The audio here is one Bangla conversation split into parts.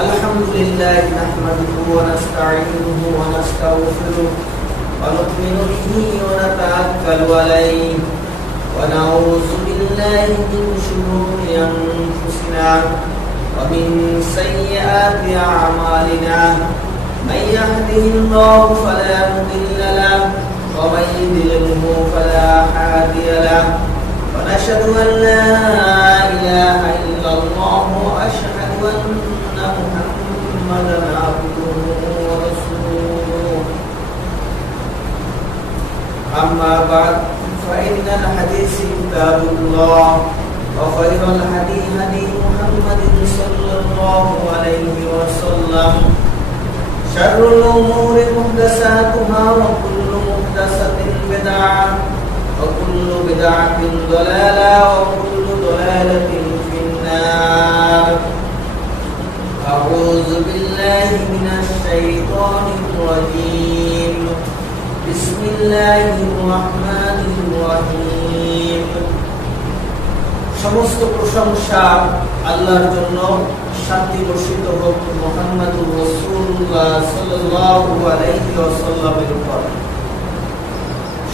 الحمد لله نحمده ونستعينه ونستغفره ونؤمن به ونتوكل عليه ونعوذ بالله من شرور أنفسنا ومن سيئات أعمالنا من يهده الله فلا مضل له ومن يضلله فلا هادي له ونشهد أن لا إله إلا الله وأشهد أن محمدا عبده ورسوله أما بعد فإن الحديث كتاب الله وخير الهدي هدي محمد صلى الله عليه وسلم شر الأمور محدثاتها وكل محدثة بدعة وكل بدعة ضلالة وكل ضلالة في النار. أعوذ بالله من الشيطان الرجيم. بسم الله الرحمن الرحيم. সমস্ত প্রশংসা আল্লাহর জন্য, শান্তি বর্ষিত হোক মুহাম্মদুর রাসূলুল্লাহ সাল্লাল্লাহু আলাইহি ওয়াসাল্লামের উপর।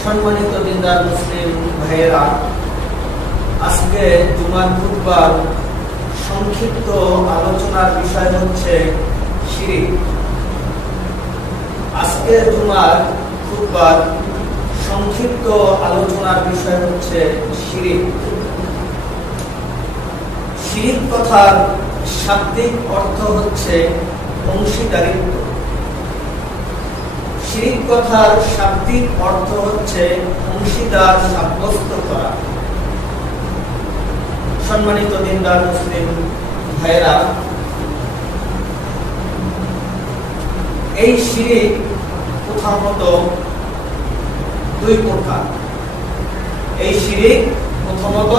সম্মানিত দিনদার মুসলিম ভাইয়েরা, আজকে জুমার খুতবার সংক্ষিপ্ত আলোচনার বিষয় হচ্ছে শিরক। আজকে জুমার খুতবার সংক্ষিপ্ত আলোচনার বিষয় হচ্ছে শিরক। শিরক কথার শাব্দিক অর্থ হচ্ছে অংশীদারিত্ব। শিরক কথার শাব্দিক অর্থ হচ্ছে অংশীদার সাব্যস্ত করা। সম্মানিত দিনদার মুসলিম ভাইয়েরা, এই শিরক প্রথমত দুই প্রকার। এই শিরক প্রথমত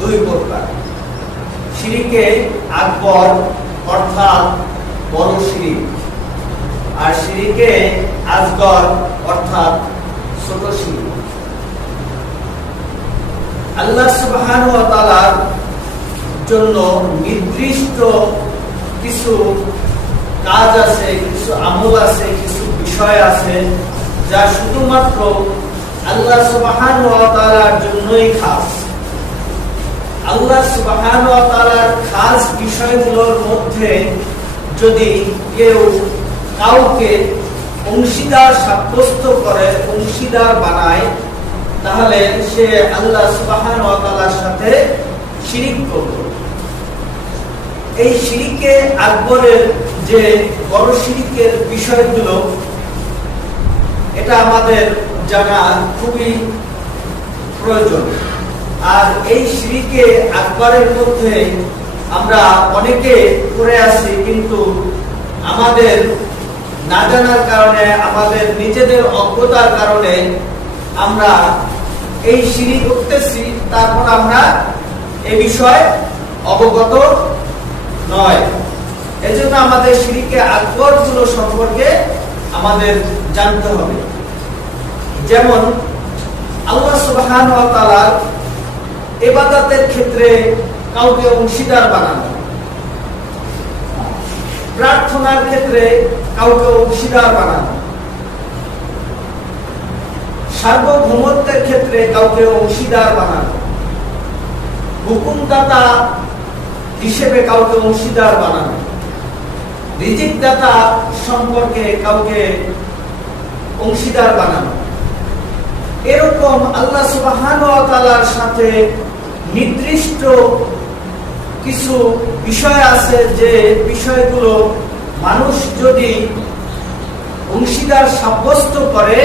দুই প্রকার। শিরকে আকবর অর্থাৎ বড় শিরক, আর শিরকে আসগর অর্থাৎ ছোট শিরক। আল্লাহ সুবহানাহু ওয়া তাআলার জন্য নির্দিষ্ট কিছু কাজ আছে, কিছু আমল আছে, কিছু বিষয় আছে যা শুধুমাত্র আল্লাহ সুবহানাহু ওয়া তাআলার জন্যই খাস। আল্লাহ সুবহানাহু ওয়া তাআলার খাস বিষয়গুলোর মধ্যে যদি কেউ কাউকে অংশীদার সাব্যস্ত করে, অংশীদার বানায়, তাহলে সে আল্লাহ সুবহানাহু ওয়া তাআলার সাথে শিরক করবে। এই শিরকে আকবরের যে বড় শিরকের বিষয়গুলো, এটা আমাদের জানা খুবই প্রয়োজন। আর এই শিরকে আকবরের মধ্যে আমরা অনেকে পড়ে আছি, কিন্তু আমাদের না জানার কারণে, আমাদের নিজেদের অজ্ঞতার কারণে আমরা এই শিরক করতেছি, তারপর আমরা এই বিষয় অবগত নয়। এজন্য আমাদের শিরকে আকবর গুলো সম্পর্কে আমাদের জানতে হবে। যেমন আল্লাহ সুবহানাহু ওয়া তাআলার ইবাদতের ক্ষেত্রে কাউকে অংশীদার বানানো, প্রার্থনার ক্ষেত্রে কাউকে অংশীদার বানানো, সার্বভৌমত্বের ক্ষেত্রে কাউকে অংশীদার বানানো, হুকুমদাতা হিসেবে কাউকে অংশীদার বানানো, রিজিকদাতা সম্পর্কে কাউকে অংশীদার বানানো, এরকম আল্লাহ সুবহানাহু ওয়া তাআলার সাথে নির্দিষ্ট কিছু বিষয় আছে যে বিষয়গুলো মানুষ যদি অংশীদার সাব্যস্ত করে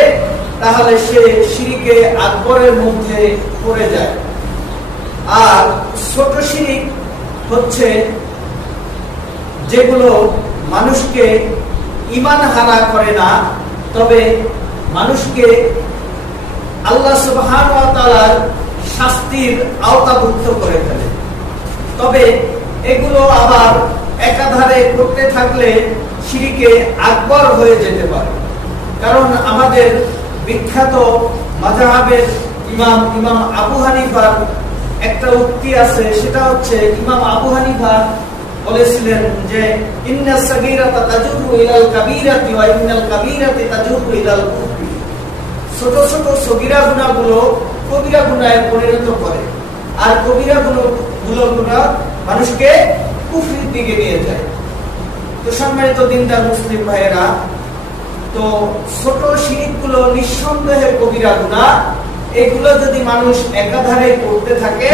তাহলে সে শিরকে আকবরের মধ্যে পড়ে যায়। আর ছোট শিরক হচ্ছে যেগুলো মানুষকে ঈমান হারা করে না, তবে মানুষকে আল্লাহ সুবহানাহু ওয়া তাআলার শাস্তির আওতাভুক্ত করে ফেলে। তবে এগুলো আবার একাধারে করতে থাকলে শিরকে আকবর হয়ে যেতে পারে। কারণ আমাদের বিখ্যাত মাযহাবের ইমাম আবু হানিফার একটা উক্তি আছে, সেটা হচ্ছে ইমাম আবু হানিফা বলেছিলেন যে ইন্নাস সাগীরাতা তাজুরু ইলাল কাবীরাতি ওয়া ইন্নাল কাবীরাতি তাজুরু ইলাল কুফরি। ছোট ছোট সগীরা গুনাহগুলো কবিরা গুনাহে পরিণত করে, আর কবিরা গুনাহ মানুষকে কুফরির দিকে নিয়ে যায়। তো সম্মানিত দিনদার মুসলিম ভাইয়েরা, তো ছোট শিরকগুলো নিঃসন্দেহে কবিরা গুনাহ। এগুলো যদি মানুষ একাধারে করতে থাকে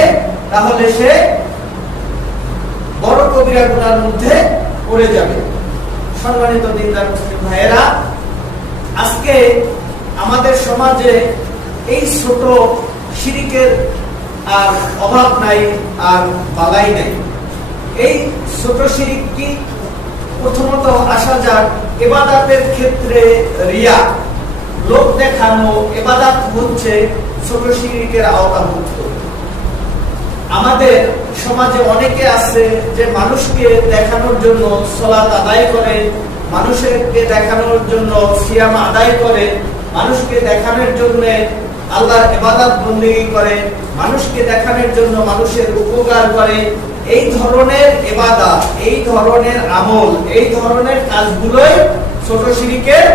তাহলে সে বড় কবিরা গুনার মধ্যে পড়ে যাবে। সম্মানিত দিনদার মুসলিম ভাইয়েরা, আজকে আমাদের সমাজে এই ছোট শিরকের আর অভাব নাই, আর বালাই নাই। এই ছোট শিরক কি? প্রথমত আসা যাক ইবাদতের ক্ষেত্রে রিয়া, লোক দেখানো ইবাদত হচ্ছে ছোট শিরকের আওতাভুক্ত। আমাদের সমাজে অনেকে আছে যে মানুষকে দেখানোর জন্য সালাত আদায় করে, মানুষকে দেখানোর জন্য সিয়াম আদায় করে, মানুষকে দেখানোর জন্য আল্লাহর ইবাদত বন্দেগী করে, মানুষকে দেখানোর জন্য মানুষের উপকার করে। এই ধরনের ইবাদত, এই ধরনের আমল, এই ধরনের কাজগুলোই ছোট শিরকের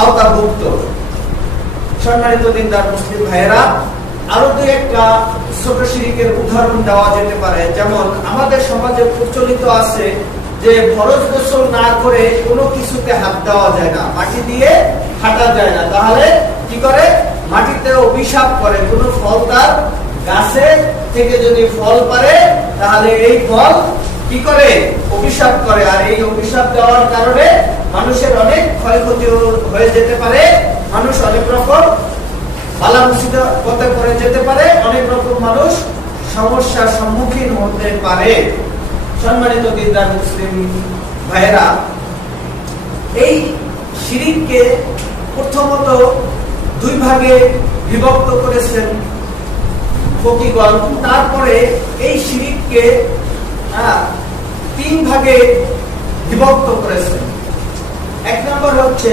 আওতাভুক্ত। সম্মানিত দিনদার মুসলিম ভাইয়েরা, আরো দুই একটা ছোট শিরকের উদাহরণ দেওয়া যেতে পারে। যেমন আমাদের সমাজে প্রচলিত আছে যে ফরজ গোসল না করে কোনো কিছুতে হাত দেওয়া যায় না, মাটি দিয়ে হাঁটা যায় না। তাহলে কি করে? মাটিতে অভিশাপ করে। কোনো ফল তার গাছে থেকে যদি ফল পারে তাহলে এই ফল কি করে? অভিশাপ করে। আর এই অভিশাপ দেওয়ার কারণে মানুষের অনেক ক্ষয়ক্ষতি হয়ে যেতে পারে, মানুষ অনেক রকম বালা মুসিবতে পড়ে যেতে পারে, অনেক রকম মানুষ সমস্যার সম্মুখীন হতে পারে। সম্মানিত দিনদার মুসলিম ভাইয়েরা, এই শিরককে প্রথমত দুই ভাগে বিভক্ত করেছেন ফকিগণ। তারপরে এই শিরককে তিন ভাগে বিভক্ত করেছেন। এক নম্বর হচ্ছে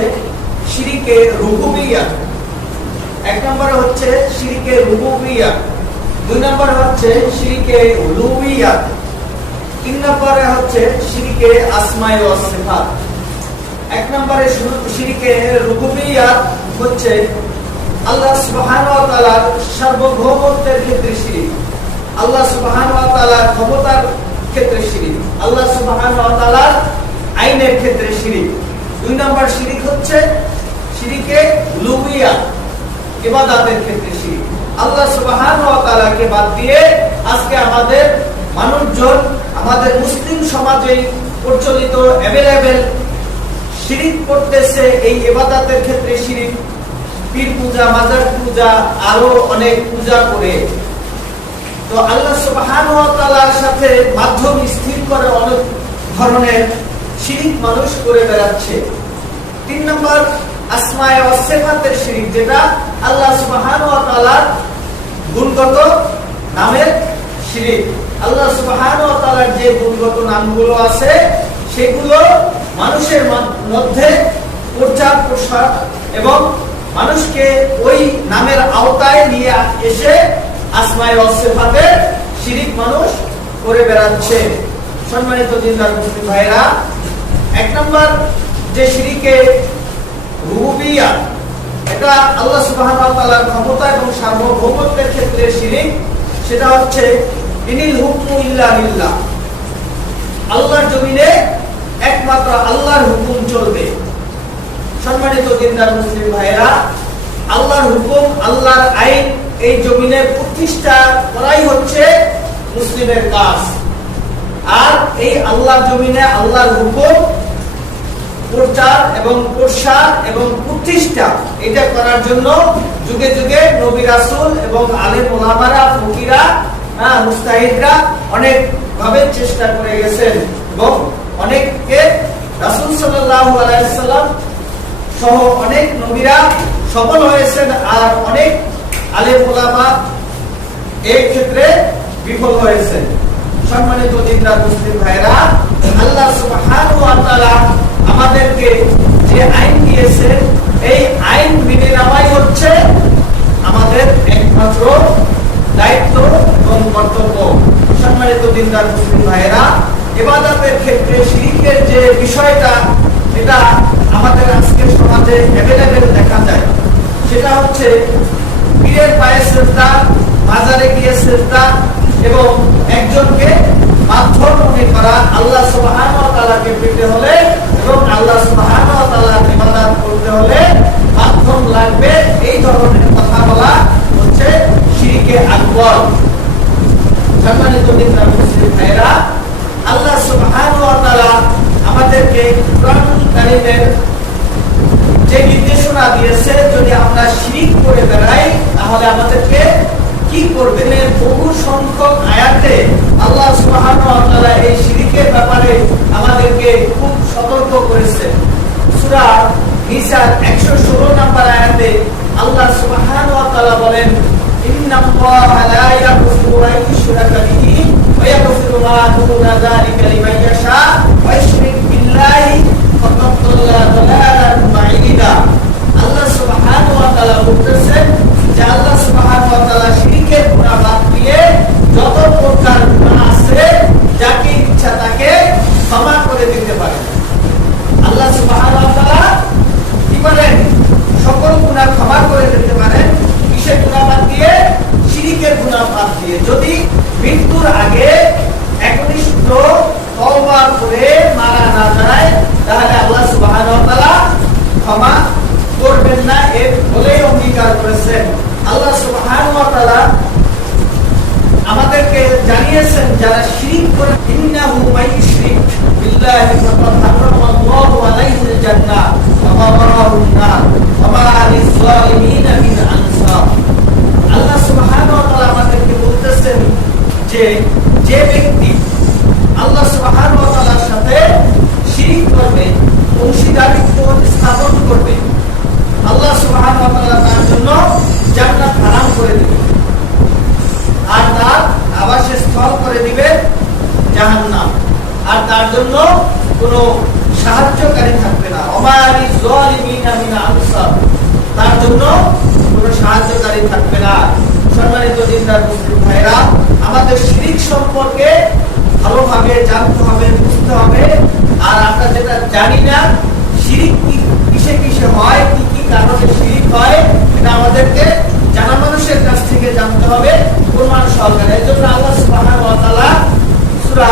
শিরকে রুবুবিয়্যাহ, এক নম্বর হচ্ছে শিরকে রুবুবিয়্যাহ, দুই নম্বর হচ্ছে শিরকে উলুহিয়্যাহ, তিন নম্বরে হচ্ছে শিরকে আসমায়ে ওয়াস সিফাত। এক নম্বরে শিরকে রুবুবিয়্যাহ হচ্ছে আল্লাহ সুবহানাহু ওয়া তাআলার সার্বভৌমত্বের ক্ষেত্রে শিরক, আল্লাহ সুবহানাহু ওয়া তাআলার ক্ষমতার ক্ষেত্রে শিরক, আল্লাহ সুবহানাহু ওয়া তাআলার আইনের ক্ষেত্রে শিরক। দুই নম্বর শিরক হচ্ছে শিরকে উলুহিয়্যাহ, ইবাদতের ক্ষেত্রে শিরক। আল্লাহ সুবহানাহু ওয়া তাআলাকে বাদ দিয়ে আজকে আমাদের মানুষজন, আমাদের মুসলিম সমাজে প্রচলিত अवेलेबल শিরক করতেছে। এই ইবাদতের ক্ষেত্রে শিরক, পীর পূজা, মাজার পূজা, আরো অনেক পূজা করে। তো আল্লাহ সুবহানাহু ওয়া তাআলার সাথে মাধ্যম স্থির করে অনেক ধরনের শিরক মানুষ করে বেড়াচ্ছে। তিন নম্বর আসমায়ে ওয়াস সিফাতের শিরক, যেটা আল্লাহ সুবহানাহু ওয়া তাআলার গুণগত নামের শিরক। আল্লাহ সুবহানাহু ওয়া তাআলার যে গুণগত নামগুলো আছে সেগুলো মানুষের মধ্যে প্রচার প্রসার এবং মানুষকে ওই নামের আওতায় নিয়ে এসে আসমায়ে ওয়াস সিফাতের শিরক মানুষ করে বেড়াচ্ছে। সম্মানিত দিনদার মুসলিম ভাইরা, এক নম্বর যে শিরকে রুবুবিয়্যাহ, এটা আল্লাহ সুবহানাহু ওয়া তাআলার ক্ষমতা এবং সার্বভৌমত্বের ক্ষেত্রে শিরক। সেটা হচ্ছে ইনিল হুকমু ইল্লা লিল্লাহ, আল্লাহর জমিনে একমাত্র আল্লাহর হুকুম চলবে। সম্মানিত দিনদার মুসলিম ভাইরা, আল্লাহর হুকুম, আল্লাহর আইন এই জমিনে প্রতিষ্ঠা করাই হচ্ছে মুসলিমের কাজ। আর এই আল্লাহর জমিনে আল্লাহর হুকুম প্রচার এবং প্রসার এবং প্রতিষ্ঠা, এটা করার জন্য যুগে যুগে নবী রাসূল এবং আলেম ওলামারা, ফকিরা, মুস্তাহিদরা অনেক ভাবে চেষ্টা করে গেছেন এবং অনেককে রাসূল সাল্লাল্লাহু আলাইহি ওয়াসাল্লাম সহ অনেক নবীরা সফল হয়েছেন, আর অনেক আলেম ওলামা এই ক্ষেত্রে বিফল হয়েছেন। সম্মানিত দিনদার মুসলিম ভাইরা, আল্লাহ সুবহানাহু ওয়া তাআলা আমাদেরকে যে আইন দিয়েছে, এই আইন মেনে নেওয়াই হচ্ছে আমাদের একমাত্র দায়িত্ব এবং কর্তব্য। সম্মানিত দিনদার মুসলিম ভাইরা, ইবাদতের ক্ষেত্রে শিরকের যে বিষয়টা, এটা আমাদের আজকের সমাজে অ্যাভেলেবেল দেখা যায়। সেটা হচ্ছে পীরের পায়ে সিজদা, মাজারে গিয়ে সিজদা এবং একজনকে মাধ্যম মনে করা আল্লাহ সুবহানাহু ওয়া তাআলাকে পেতে হলে এবং আল্লাহ সুবহানাহু ওয়া তাআলার ইবাদত করতে হলে মাধ্যম লাগবে, এই ধরনের কথা বলা হচ্ছে শিরকে আকবার। সম্মানিত দিনদার মুসলিম ভাইরা, আল্লাহ সুবহানাহু ওয়া তাআলা আমাদেরকে কোরআনুল কারীমের যে নির্দেশনা দিয়েছে, যদি আমরা শিরক করে বেড়াই তাহলে আমাদেরকে কি করবে। বহু সংখ্যক আয়াতে আল্লাহ সুবহানাহু ওয়া তাআলা এই শিরকের ব্যাপারে আমাদেরকে খুব সতর্ক করেছেন। সূরা নিসার 116 নম্বর আয়াতে আল্লাহ সুবহানাহু ওয়া তাআলা বলেন, ইন্নাল্লাহা লা ইয়াগফিরু আন ইউশরাকা বিহি ওয়া ইয়াগফিরু মা দুনা যালিকা লিমান ইয়াশা ওয়া ইশরিক বিল্লাহি ফাকাদ দাল্লা দালালান বাঈদা। আল্লাহ সুবহানাহু ওয়া তাআলা বলতেছেন যে আল্লাহ সুবহানাহু ওয়া তাআলা শিরকের গুনাহ বাদ দিয়ে যত প্রকার গুনাহ আছে যাকে ইচ্ছা তাকে ক্ষমা করে দিতে পারেন। আল্লাহ সুবহানাহু ওয়া তাআলা কি বলেন? সকল গুনাহ ক্ষমা করে দিতে পারেন। কিসের গুনাহ বাদ দিয়ে? শিরকের গুনাহ বাদ দিয়ে। যদি মৃত্যুর আগে একনিষ্ঠ তওবা করে মারা না যায় তাহলে আল্লাহ সুবহানাহু ওয়া তাআলা ক্ষমা করবেন না, এর বলেই অঙ্গীকার করেছেন। আল্লাহ সুবহানাহু ওয়া তাআলা আমাদেরকে জানিয়েছেন যারা শিরক করে, ইন্নাহু মাইয়ুশরিক বিল্লাহি ফাকাদ হারামাল্লাহু আলাইহিল জান্নাহ ওয়া মাওয়াহুন নার ওয়া মা লিয-যালিমিনা মিন আনসার। আল্লাহ সুবহানাহু ওয়া তাআলা আমাদেরকে বলতেছেন যে যে ব্যক্তি আল্লাহ সুবহানাহু ওয়া তাআলার সাথে শিরক করবে, অংশীদারিত্ব স্থাপন করবে, আল্লাহ সুবহানাহু ওয়া তাআলা তার জন্য জান্নাত হারাম করে দিবে আর তার আবাসস্থল করে দিবে জাহান্নাম, আর তার জন্য কোনো সাহায্যকারী থাকবে না। ওয়া লিয-যালিমিনা মিন আনসার, তার জন্য কোনো সাহায্যকারী থাকবে না। সম্মানিত দিনদার মুসলিম ভাইরা, আমাদের শিরক সম্পর্কে ভালোভাবে জানতে হবে, বুঝতে হবে। আর আমরা যেটা জানি না শিরক কিসে কিসে হয়, কি কি কারণে শিরক হয়, এটা আমাদেরকে জানা মানুষের কাছ থেকে জানতে হবে প্রমাণ সহকারে। এর জন্য আল্লাহ সুবহানাহু ওয়া তাআলা সূরা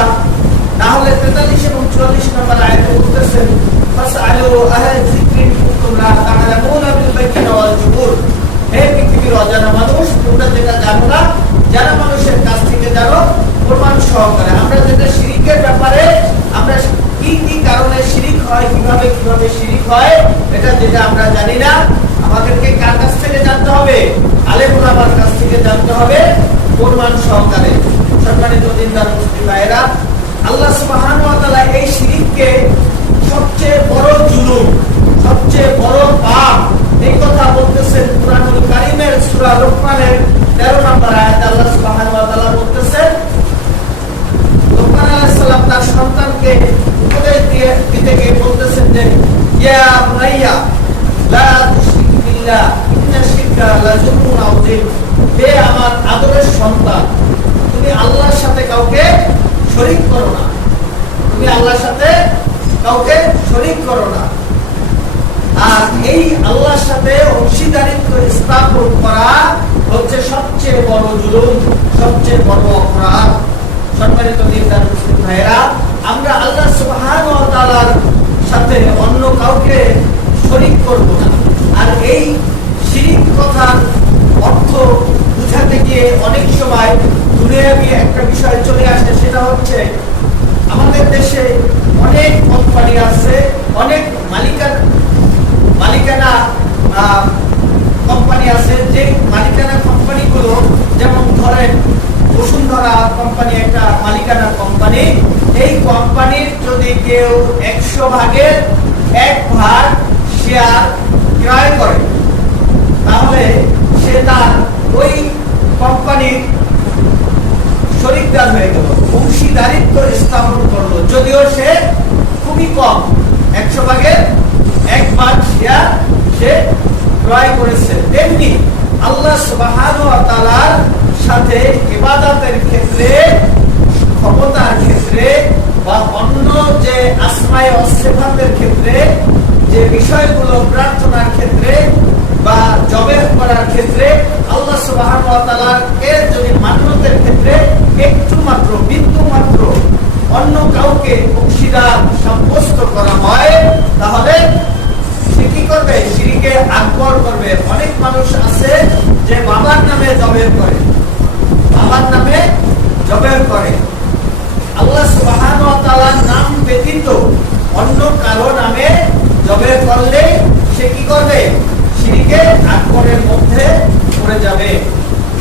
নাহলের 43 এবং 44 নম্বর আয়াতে বলতেছেন, ফাসআলু আহলা যিকরি ইন কুনতুম লা তা'লামুনা বিল বাইয়িনা ওয়াল জুবুর। হে পৃথিবীর অজানা মানুষ, তোমরা যেটা জানো না জানা মানুষের কাছ থেকে জানো প্রমাণ সহকারে। আমরা যেটা শিরকের ব্যাপারে আমরা কি কি কারণে শিরক হয়, কিভাবে কিভাবে শিরক হয়, এটা যেটা আমরা জানি না, আমাদেরকে কার কাছ থেকে জানতে হবে? আলেম ওলামার কাছ থেকে জানতে হবে প্রমাণ সহকারে। সম্মানিত দিনদার মুসলিম ভাইরা, আল্লাহ সুবহানাহু ওয়া তাআলা এই শিরককে সবচেয়ে বড় জুলুম, সবচেয়ে বড় পাপ, এই কথা বলতেছেন কুরআনুল কারীমের সূরা লুকমানের 13 নম্বর আয়াতে। আল্লাহ সুবহানাহু ওয়া তাআলা বলতেছেন, লুকমান আলাইহিস সালাম তার সন্তানকে উপদেশ দিতে গিয়ে বলতেছেন যে, ইয়া বুনাইয়া লা তুশরিক বিল্লাহ ইন্না শিরকা লাযুলমুন আযীম। হে আমার আদরের সন্তান, তুমি আল্লাহর সাথে কাউকে শরীক করো না, তুমি আল্লাহর সাথে কাউকে শরীক করো না। আর এই আল্লাহর সাথে অংশীদারিত্ব স্থাপন করা হচ্ছে সবচেয়ে বড় জুলুম, সবচেয়ে বড় অপরাধ। সম্মানিত দিনদার মুসলিম ভাইরা, আমরা আল্লাহ সুবহানাহু ওয়া তাআলার সাথে অন্য কাউকে শরীক করব না। আর এই শিরক কথার অর্থ বুঝাতে গিয়ে অনেক সময় দুনিয়াবি একটা বিষয় চলে আসে, সেটা হচ্ছে আমাদের দেশে অনেক কোম্পানি আছে, অনেক মালিকানা কোম্পানি আছে, যে মালিকানা কোম্পানিগুলো, যেমন ধরেন বসুন্ধরা কোম্পানি একটা মালিকানা কোম্পানি। এই কোম্পানির যদি কেউ 100 ভাগের 1 ভাগ শেয়ার ক্রয় করে তাহলে সে তার ওই কোম্পানির শরীকদার হয়ে গেল, অংশীদারিত্ব স্থাপন করলো, যদিও সে খুবই কম, 100 ভাগের 1 ভাগ শেয়ার সে ক্রয় করেছে। তেমনি আল্লাহ সুবহানাহু ওয়া তাআলার সাথে ইবাদতের ক্ষেত্রে, ক্ষমতার ক্ষেত্রে বা বিষয়গুলো প্রার্থনার ক্ষেত্রে বা জবের করার ক্ষেত্রে আল্লাহ সুবহানাহু ওয়া তাআলার এর যদি মান্যতের ক্ষেত্রে একটু মাত্র বিন্দু মাত্র অন্য কাউকে অংশীদার সাব্যস্ত করা হয়, তাহলে সে কি করবে? শিরকে আকবার করবে। অনেক মানুষ আছে যে বাবার নামে জবের করে, বাবার নামে জবের করে। আল্লাহ সুবহানাহু ওয়া তাআলার নাম ব্যতীত অন্য কারো নামে জবের করলে সে কি করবে? শিরকে আকবরের মধ্যে পড়ে যাবে।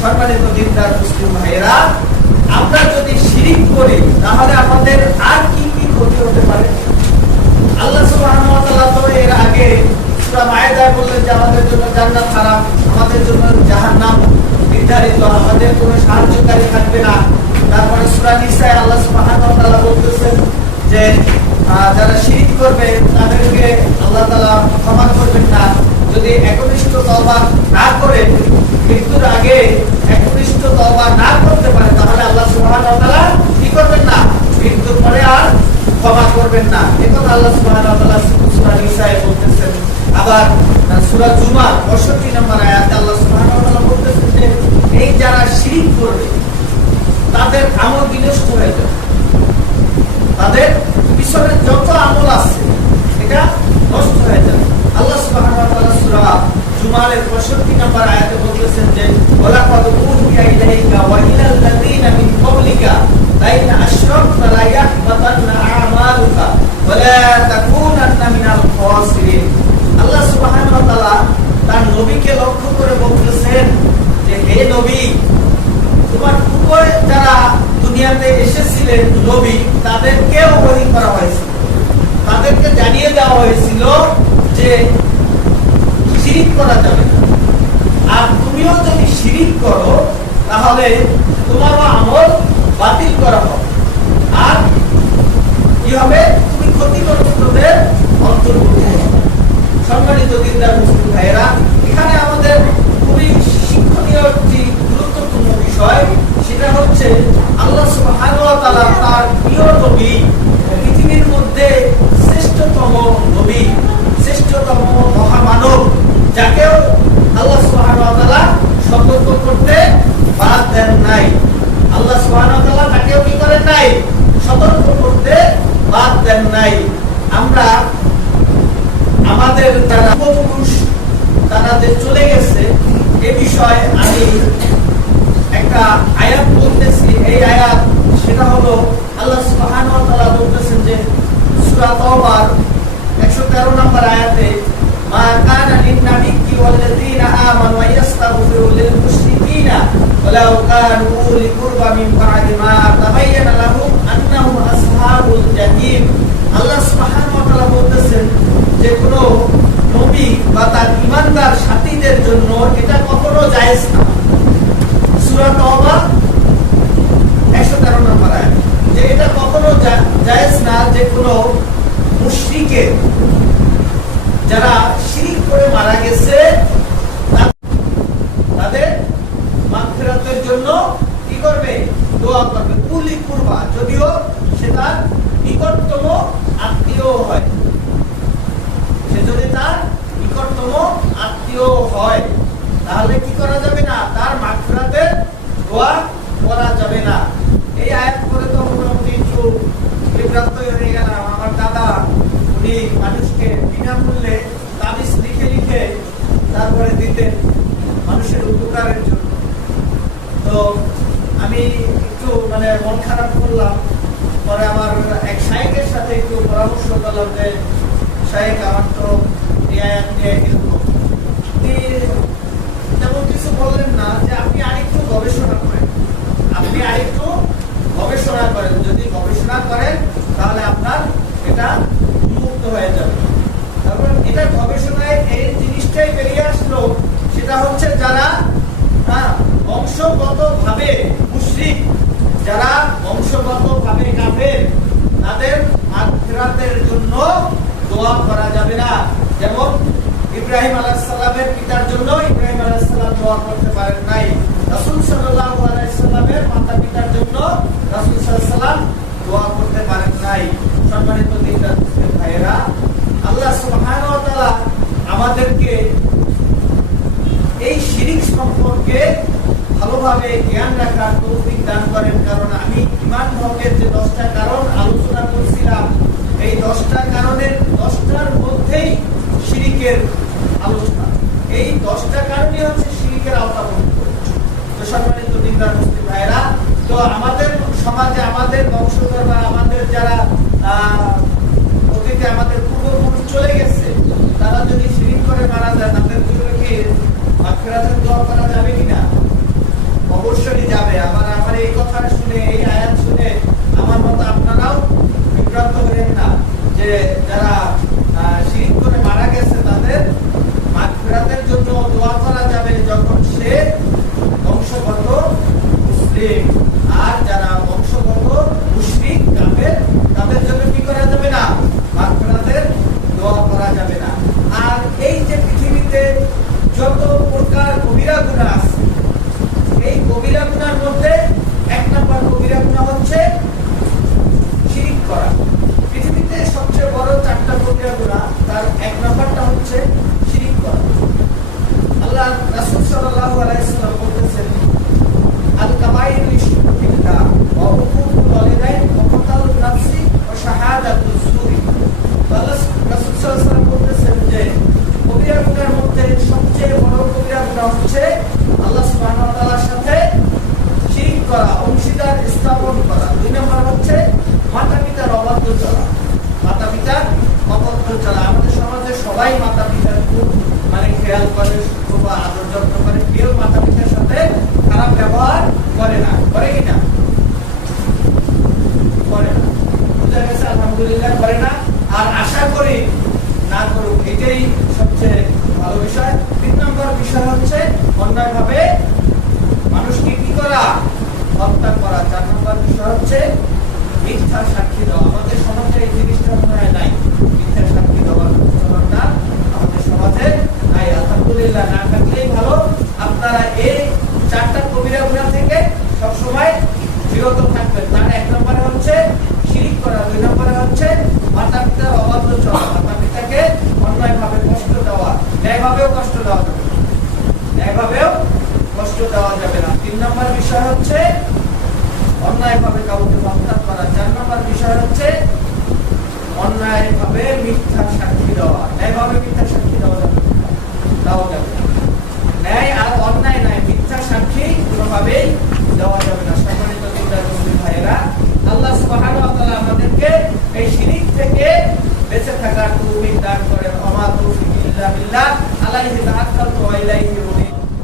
সম্মানিত দিনদার মুসলিম ভাইয়েরা, আমরা যদি শিরিক করি তাহলে আমাদের আর কি কি ক্ষতি হতে পারে? আল্লাহ সুবহানাহু ওয়া তাআলা তো এর আগে সূরা মায়েদায় বললেন যে আমাদের জন্য জান্নাত হারাম, আমাদের জন্য জাহান্নাম নির্ধারিত, আমাদের কোনো সাহায্যকারী থাকবে না। তারপরে সূরা নিসায় আল্লাহ সুবহানাহু ওয়া তাআলা বলতেছেন যে যারা শিরিক করবে তাদেরকে আল্লাহ তাআলা ক্ষমা করবেন না। যদি একনিষ্ঠ তওবা না করে, মৃত্যুর আগে একনিষ্ঠ তওবা না করতে পারে, তাহলে আল্লাহ সুবহানাহু ওয়া তাআলা কি করবেন না? মৃত্যুর পরে আর ক্ষমা করবেন না। একথা আল্লাহ সুবহানাহু ওয়া তাআলা সূরা নিসায় বলতেছেন। আবার সূরা জুমার 65 নম্বর আয়াতে আল্লাহ সুবহানাহু ওয়া তাআলা বলতেছেন যে এই যারা শিরক করবে তাদের আমল বিনষ্ট হয়ে যাবে, তাদের পিছনে যত আমল আছে এটা নষ্ট হয়ে যাবে। আল্লাহ সুবহানাহু ওয়া তাআলা সূরা জুমার 65 নম্বর আয়াতে বলতেছেন যে ওয়ালাকাদ উহিয়া ইলাইকা ওয়া ইলাল লাযিনা মিন ক্বাবলিকা লাইন আশরাকতা লা ইয়াহবাতান্না আমালুকা ওয়া লা তাকুনান্না মিনাল খাসিরিন। আল্লাহ সুবহানাহু ওয়া তাআলা তার নবীকে লক্ষ্য করে বলতেছেন যে হে নবী, তোমার পূর্বে যারা দুনিয়াতে এসেছিলেন নবী, তাদেরকেও ওহী করা হয়েছিল, তাদেরকে জানিয়ে দেওয়া হয়েছিল যে শিরিক করা যাবে না। আর তুমিও যদি শিরিক করো তাহলে তোমারও আমল বাতিল করা হবে, আর কি হবে? তুমি ক্ষতিগ্রস্তদের অন্তর্ভুক্ত হবে। সম্মানিত দিনদার মুসলিম ভাইয়েরা, এখানে আমাদের খুবই শিক্ষণীয় একটি গুরুত্বপূর্ণ বিষয়, সেটা হচ্ছে আল্লাহ সুবহানাহু ওয়া তাআলা তার প্রিয় নবী, পৃথিবীর মধ্যে শ্রেষ্ঠতম নবী, শ্রেষ্ঠতম মহামানব, যাকেও আল্লাহ সুবহানাহু ওয়া তাআলা সতর্ক করতে বাদ দেন নাই। আল্লাহ সুবহানাহু ওয়া তাআলা তাকেও কি করেন নাই? সতর্ক করতে বাদ দেন নাই। আমরা আমাদের যারা পূর্বপুরুষ তারা যে চলে গেছে এ বিষয়ে আমি একটা আয়াত বলতেছি। এই আয়াত সেটা হলো আল্লাহ সুবহানাহু ওয়া তাআলা বলতেছেন যে সূরা তাওবার 113 নম্বর আয়াতে মা কানা লিন-নাবিয়্যি ওয়াল্লাযীনা আমানু ইয়াস্তাগফিরু লিল-মুশরিকিনা ওয়ালাউ কানু উলি কুরবা মিন বা'দি মা তাবায়্যানা লাহুম আন্নাহুম আসহাবুল জাহিম। আল্লাহ সুবহানাহু ওয়া তাআলা বলতেছেন যে কোনো নবী বা তার ঈমানদার সাথীদের জন্য এটা কখনো জায়েজ না। সূরা তাওবা 113 নম্বর আয়াত, যে এটা কখনো জায়েজ না যে কোনো মুশরিকের, যারা শিরক করে মারা গেছে, তাদের মাগফিরাতের জন্য কি করবে? দোয়া করবে। উলি কুরবা, যদিও সে তার নিকটতম আত্মীয় হয়, সে যদি তার নিকটতম আত্মীয় হয়, তাহলে কি করা যাবে না? তার মাগফিরাতের দোয়া করা যাবে না। এই আয়াত করে তো মোটামুটি একটু বিভ্রান্ত হয়ে গেলাম। আমার দাদা উনি মানুষকে বিনামূল্যে তাবিজ লিখে লিখে তারপরে দিতেন মানুষের উপকারের জন্য। তো আমি একটু মন খারাপ করলাম। পরে আমার এক শায়েখের সাথে একটু পরামর্শ করলাম যে শায়েখ, আমার তো এই আয়াত নিয়ে কিন্তু তেমন কিছু বললেন না, যে আপনি আরেকটু গবেষণা করেন, আপনি আরেকটু গবেষণা করেন। যদি গবেষণা করেন তাহলে আপনার এটা উন্মুক্ত হয়ে যাবে। তারপর এটা গবেষণায় এই জিনিসটাই বেরিয়ে আসলো, সেটা হচ্ছে যারা বংশগতভাবে মুশরিক, যারা বংশগতভাবে কাফের, তাদের মাগফিরাতের জন্য দোয়া করা যাবে না। যেমন ইব্রাহিম আলাইহিস সালামের পিতার জন্য ইব্রাহিম আলাইহিস সালাম দোয়া করতে পারেন নাই। রাসূল সাল্লাল্লাহু আলাইহি সাল্লামের মাতা পিতার জন্য রাসূল সাল্লাল্লাহু আলাইহি সাল্লাম দোয়া করতে পারেন নাই। সম্মানিত দিনদার মুসলিম ভাইয়েরা, আল্লাহ সুবহানাহু ওয়া তাআলা আলহামদুলিল্লাহ করে না, আর আশা করি না করুক, এটাই সবচেয়ে ভালো বিষয়। 3 নম্বর বিষয় হচ্ছে অন্যায়ভাবে মানুষকে কি করা, হত্যা করা। 4 নম্বর বিষয় হচ্ছে মিথ্যা সাক্ষী দেওয়া। আমাদের সমাজে এই জিনিসটা মনে হয় নাই, মিথ্যা সাক্ষী দেওয়ার প্রচলনটা আমাদের সমাজে নাই। আলহামদুলিল্লাহ, না থাকলেই ভালো। আপনারা এই 4টা কবিরা গুনাহ থেকে সবসময় বিরত থাকবেন। তার 1 নম্বরে হচ্ছে শিরিক করা, 2 নম্বরে হচ্ছে মাতা পিতার অবাধ্য চলা, মাতা পিতাকে অন্যায়ভাবে কষ্ট দেওয়া, ন্যায়ভাবেও কষ্ট দেওয়া যাবে না, ন্যায়ভাবেও কষ্ট দেওয়া যাবে না। 3 নম্বর বিষয় হচ্ছে অন্যায়ভাবে কাউকে হত্যা করা। 4 নম্বর বিষয় হচ্ছে অন্যায়ভাবে মিথ্যা সাক্ষী দেওয়া। ন্যায়ভাবে মিথ্যা সাক্ষী দেওয়া যাবে না, ন্যায় আর অন্যায় নাই, মিথ্যা সাক্ষী কোনোভাবেই দেওয়া যাবে না। সম্মানিত দিনদার মুসলিম ভাইয়েরা, আল্লাহ সুবহানাহু ওয়া তাআলা আমাদেরকে এই শিরিক থেকে